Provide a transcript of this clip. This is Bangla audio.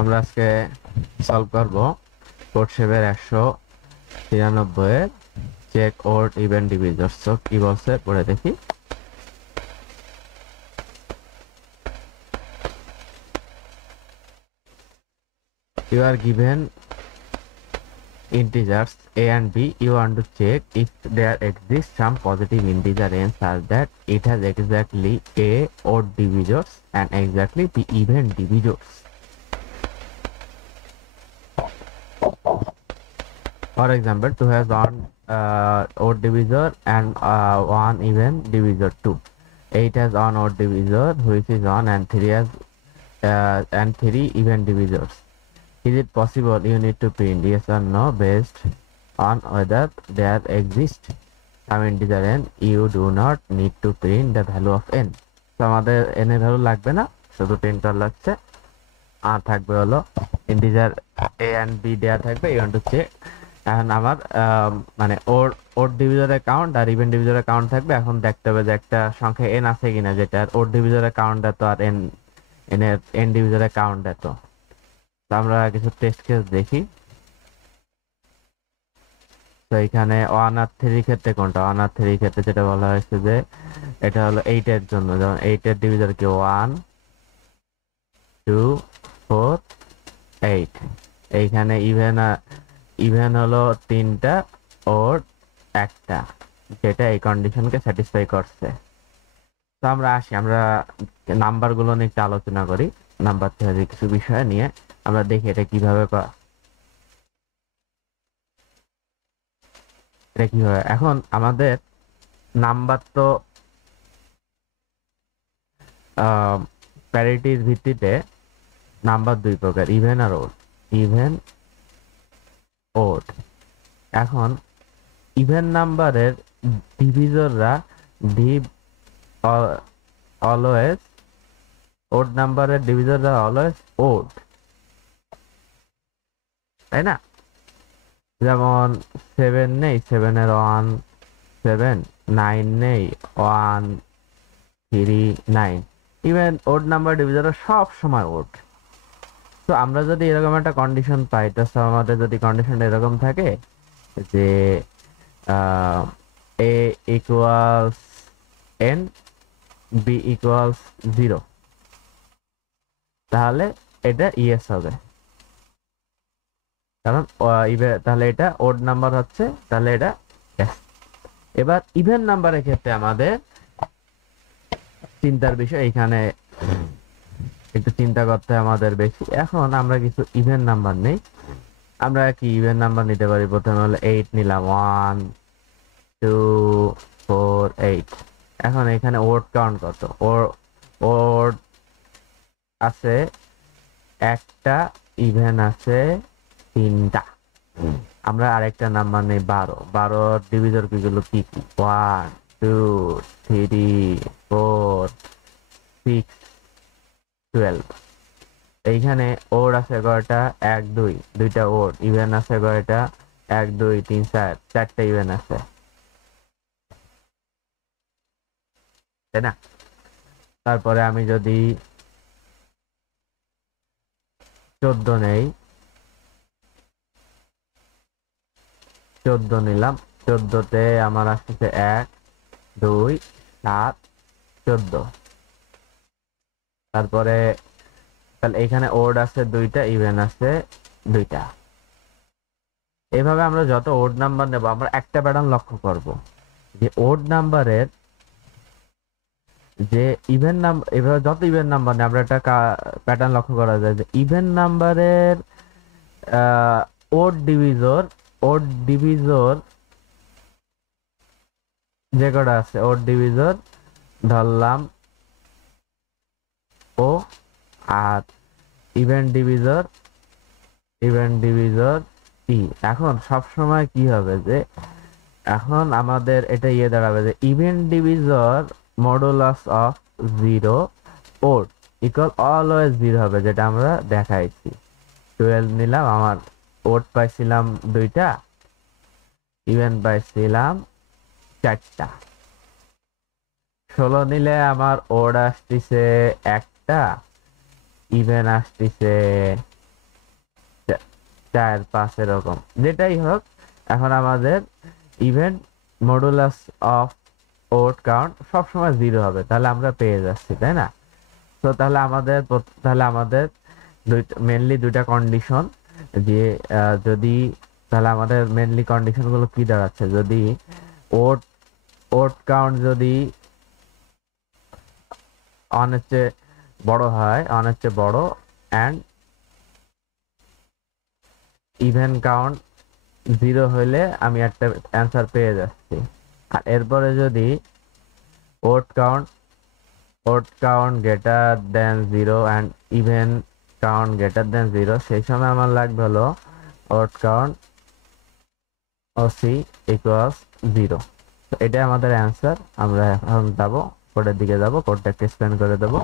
আমরা আজকে সলভ করব কোডশেপের 193 এর চেক ওড ইভেন ডিভিজর্স। তো কি বলছে পড়ে দেখি। You are given integers a and b. You want to check if there exists some positive integer n such that it has exactly a odd divisors and exactly b even divisors. For example, 2 has one odd divisor and one even divisor 2. 8 has one odd divisor which is 1 and 3 has and 3 even divisors. Is it possible? You need to print yes or no based on whether there exists some integer n. You do not need to print the value of n. তো আমাদের n এর ভ্যালু লাগবে না, শুধু প্রিন্ট করা লাগছে। আর থাকবে হলো ইন্টিজার a and b দেয়া থাকবে। এই ওয়ান টু চেক। এখন আমার মানে ওড ডিভিজরের কাউন্ট আর ইভেন ডিভিজরের কাউন্ট থাকবে। এখন দেখতে হবে যে একটা সংখ্যা n আছে কিনা, যেটা ওড ডিভিজরের কাউন্ট এত আর n এর n ডিভিজরের কাউন্ট এত। তো আমরা কিছু টেস্ট কেস দেখি। তো এখানে 1 আর 3 ক্ষেত্রে কোনটা, 1 আর 3 ক্ষেত্রে যেটা বলা হয়েছে যে এটা হলো 8 এর জন্য, যেমন 8 এর ডিভিজর কি 1 2 4 8। এইখানে ইভেন হলো 3টা ওড একটা, যেটা এই কন্ডিশনকে স্যাটিসফাই করছে। তো আমরা আসি, আমরা নাম্বার গুলো নিয়ে একটু আলোচনা করি। নাম্বার থিওরি কিছু বিষয় নিয়ে আমরা দেখি এটা কিভাবে এখন আমাদের নাম্বার তো প্যারিটির ভিত্তিতে নাম্বার দুই প্রকার, ইভেন আর ওড। Even odd. এখন ইভেন নাম্বারের ডিভিজররা অলওয়েজ, ওড নাম্বারের ডিভিজররা অলওয়েজ ওড, তাই না? যেমন 7 নেই, 7 এর 1 7, 9 নেই 1 3 9। ইভেন ওড নাম্বার ডিভিজররা সব সময় ওড। তো আমরা যদি এরকম একটা কন্ডিশন পাই, তো আমাদের যদি কন্ডিশনটা এরকম থাকে যে a equals n, b equals 0, তাহলে এটা ইয়েস হবে, কারণ তাহলে এটা ওড নাম্বার হচ্ছে, তাহলে এটা ইয়েস। এবার ইভেন নাম্বারের ক্ষেত্রে আমাদের চিন্তার বিষয় এখানে একটু চিন্তা করতে আমাদের বেশি। এখন আমরা কিছু ইভেন নাম্বার নেই। আমরা কি ইভেন নাম্বার নিতে পারি? প্রথমে হলো 8 নিলাম, 1 2 4 8। এখন এখানে ওড কাউন্ট কত? ওড আছে একটা, ইভেন আছে 3টা। আমরা আরেকটা নাম্বার নেই 12। 12 ডিভিজর কিগুলো কি কি? 1 2 3 4 6 12। এইখানে ওড আছে কয়টা? 1 2, দুইটা ওড। ইভেন আছে কয়টা? 1 2 3 4, চারটা ইভেন আছে, তাই না? তারপরে আমি যদি 14 নেই, 14 নিলাম, 14তে আমার আসছে 1 2 7 14। তারপরে তাহলে এখানে ওড আছে 2টা, ইভেন আছে 2টা। এইভাবে আমরা যত ওড নাম্বার নেব, আমরা একটা প্যাটার্ন লক্ষ্য করব যে ওড নাম্বারের যে ইভেন নাম্বার, এভাবে যত ইভেন নাম্বার নেই আমরা একটা প্যাটার্ন লক্ষ্য করা যায় যে ইভেন নাম্বারের ওড ডিভিজর যে কটা আছে, ওড ডিভিজর ধরলাম ও, আর ইভেন ডিভিজর ই। এখন সব সময় কি হবে যে এখন আমাদের এটা দাঁড়াবে যে even divisor modulus of 0 odd equal always 0 হবে, যেটা আমরা দেখাইছি। 12 নিলাম, আমার ওড পাইছিলাম 2টা, ইভেন পাইছিলাম 4টা। 16 নিলে আমার ওড আসতেছে একটা, ইভেন আসতেছে 4 5 এরকম, যেটাই হোক। এখন আমাদের even modulus of odd count সবসময় 0 হবে, তাহলে আমরা পেয়ে যাচ্ছি, তাই না? তো তাহলে আমাদের মেনলি দুইটা কন্ডিশন, যে যদি, তাহলে আমাদের মেনলি কন্ডিশন গুলো কি দাঁড়াচ্ছে, যদি ওড ওড কাউন্ট যদি অনের চেয়ে বড় হয়, অনের চেয়ে বড়, অ্যান্ড ইভেন কাউন্ট 0 হইলে আমি একটা অ্যান্সার পেয়ে যাচ্ছি। আর এরপরে যদি odd count greater than 0 and even count greater than 0, সেই সময় আমার লাগবে হলো ওড কাউন্ট ওসি ইকুয়ালস 0। এটাই আমাদের অ্যান্সার। আমরা এখন যাবো কোডের দিকে, যাবো কোডটা একটু এক্সপ্লেন করে দেবো।